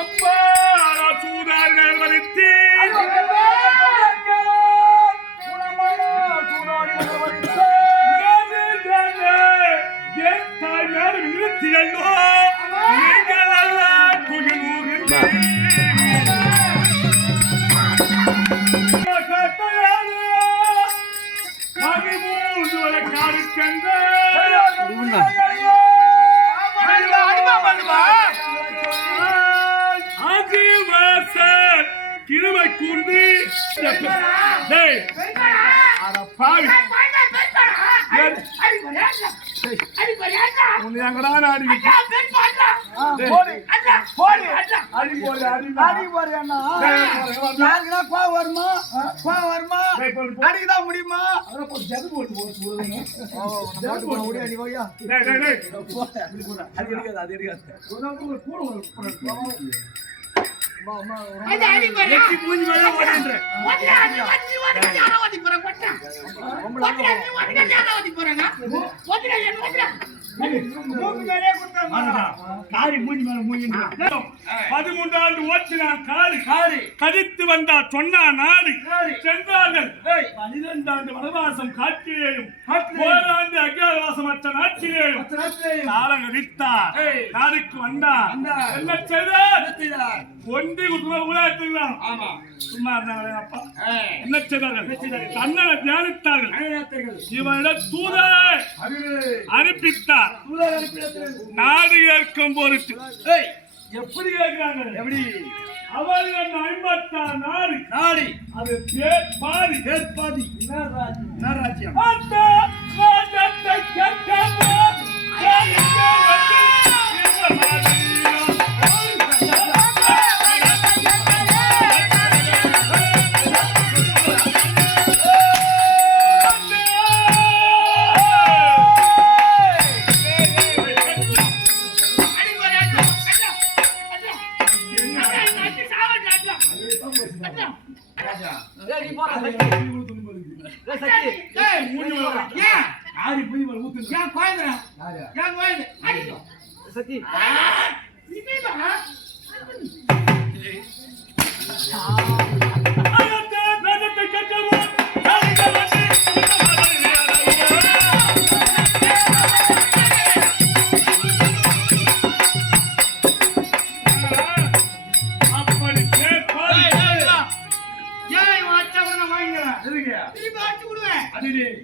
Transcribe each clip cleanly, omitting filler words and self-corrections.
அப்பா சூதார்கள் வரித்து நிறுத்தியல்லோ நீங்கள் எல்லாம் கிருமை கூர்ந்து அடிக்கதான் முடியுமா கடித்து வந்தார் சொன்னா நாடு சென்றார்கள் 12 வனவாசம் காட்டிலேயும் ஓராண்டு அஜ்ஞாதவாசம் மற்ற நாட்டிலேயும் காலம் கழித்தார் நாடுக்கு வந்தார் என்ன செய்தார் ஒன்றி உலகத்திலாம் சும்மா இருந்தாங்களே அப்பா என்ன செய்தார்கள் தன்னலை தியானித்தார்கள் இவனிடம் தூதரை அனுப்பித்தார் நாடு ஏற்கும் பொருட்டு எப்படி கேட்கிறாங்க எப்படி அவர்கள் 56 நாடு அது பேர்பாதி என்ன ராஜ்யம் அந்த ராஜ்யத்தை கேட்காம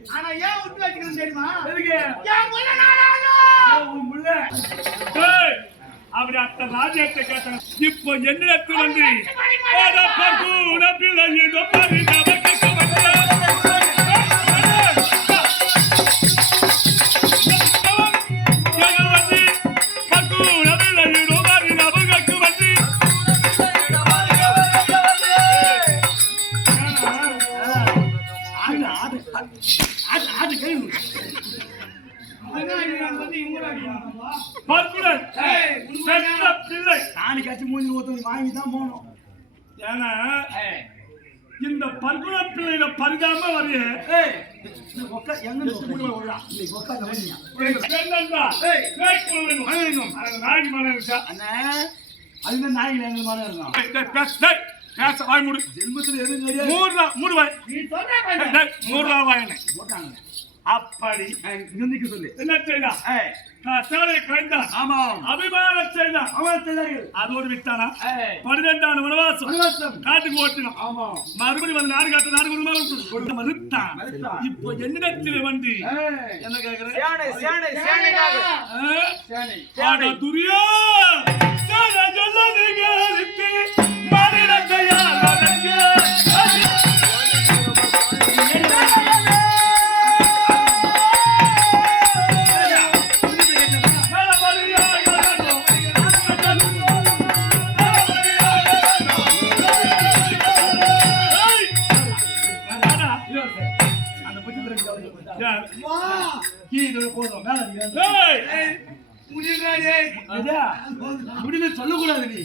ஆனா ஏன் விட்டு வச்சுக்கணும் தெரியுமா அப்படி அத்த ராஜ்யத்தை கேட்டாங்க இப்போ என்னிடத்தில் வந்து வாங்கிதான் போனோம் ஏன்னா இந்த பர்குண பிள்ளையில பருகாம வரைய அதுதான் நாய்கள் எங்க மரம் இருக்கும் பேச வாய் மூடு ஜென்மத்துல எதுவும் கிடையாது மூடு வாய் போட்டாங்க அப்படி நிந்திக்க சொல்லு என்ன செய்தா சேலை கலைந்தான் ஆமாம் அபிமானம் செய்தான் அவன் செய்தார்கள் அதோடு விட்டானா 12 வனவாசம் காட்டுக்கு ஓட்டினான் ஆமாம் மறுபடியும் வந்து நாடு காட்டு நாடு மறுத்தான் இப்போ என்னிடத்தில் வந்து என்ன கேட்கிறேன் துரியா சொல்லக்கூடாது நீ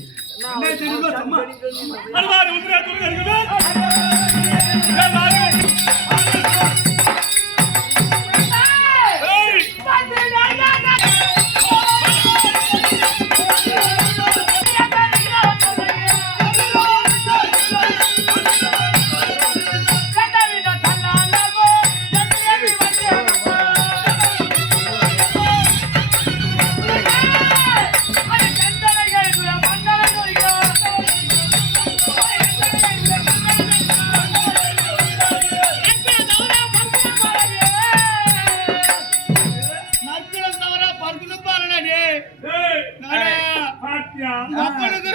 பாத்தியா அப்பனுக்கு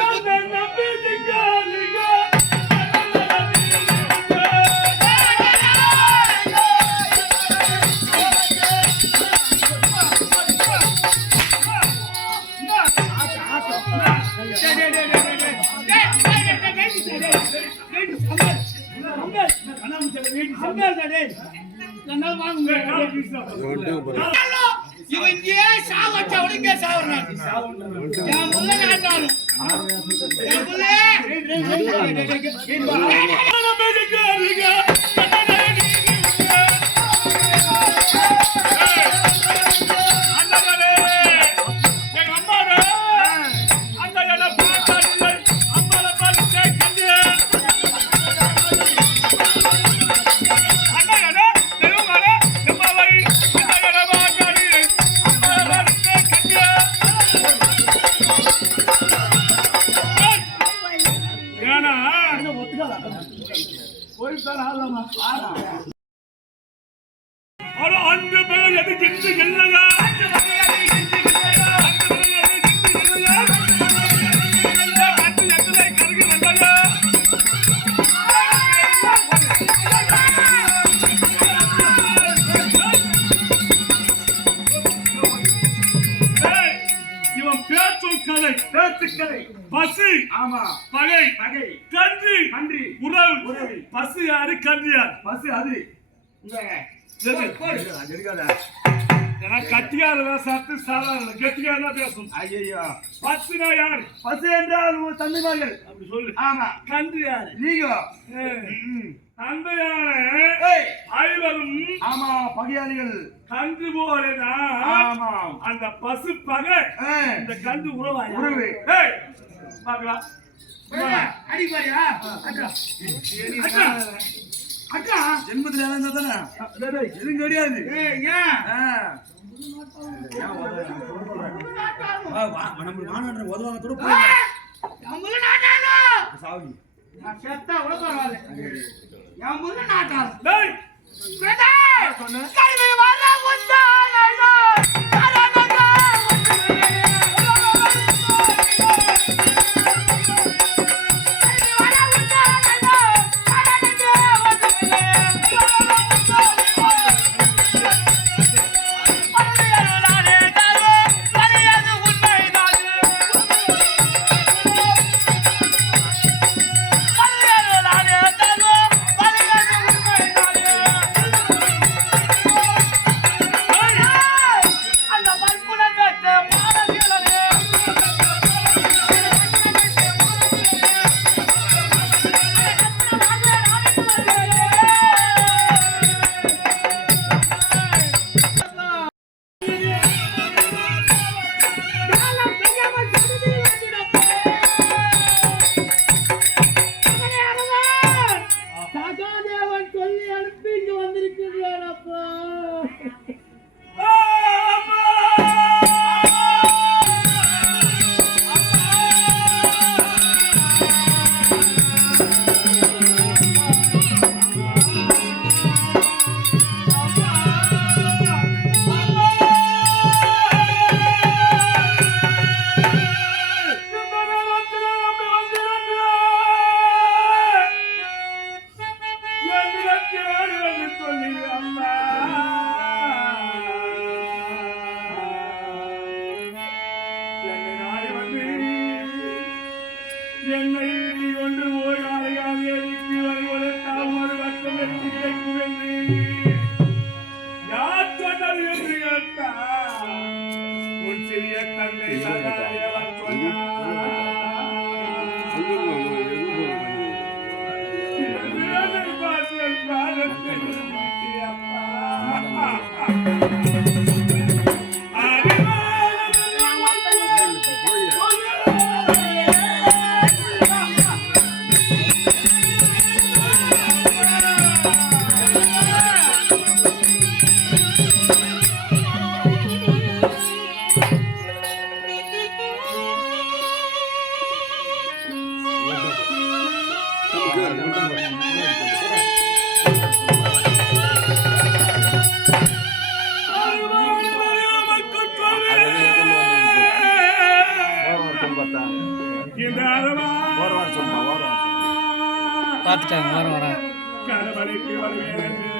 இவன் இங்கே சாவச்சவன் இங்கே சாவறான் என் முள்ள நாட்டாலும் என் முள்ள அன்று பேர் எதுக்கு இல்லையா கருகி வந்ததா இவன் பேச்சுக்கலை பசி ஆமா பகை பகை கன்றி உறவு பசி யாரு கன்றி யாரு பஸ் அது எடுக்காத ஏன்னா கட்டியார் சத்து சாதாரண கெட்டியார் தான் பேசணும் ஐயோ பசுனா யாரு பஸ் என்றால் உன் தம்பிமார்கள் அப்படி சொல்லு ஆமா கன்று யாரு நீங்க அந்த யாரு ஐவரும் ஆமா பகையாளிகள் கன்று போலதான் ஆமா அந்த பசு பகை இந்த கன்று உறவா உறவு பாக்கலாம் அடிப்பாரியா அக்கா ஜென்மத்துல இருந்தா தானே எதுவும் கிடையாது சாவி செத்தா கூட பரவாயில்ல என் முள்ள நாட்டாலும் டேய் கல்வி வர என்னை கொண்டு போய் அறையாதே வீட்டு வழிவதற்காக ஒரு வட்டம் வெற்றி கிடைக்கும் என்று யார் சொன்னது என்று கேட்டார் உன் சிறிய தந்தை சகாயவர் சொன்னார். என்னை பார்த்து என் காலத்தை நிறுத்தி அப்பா. இந்த அரவா பார்த்துட்டாங்க, வரேன். கணவனுக்கு வருவேன் என்று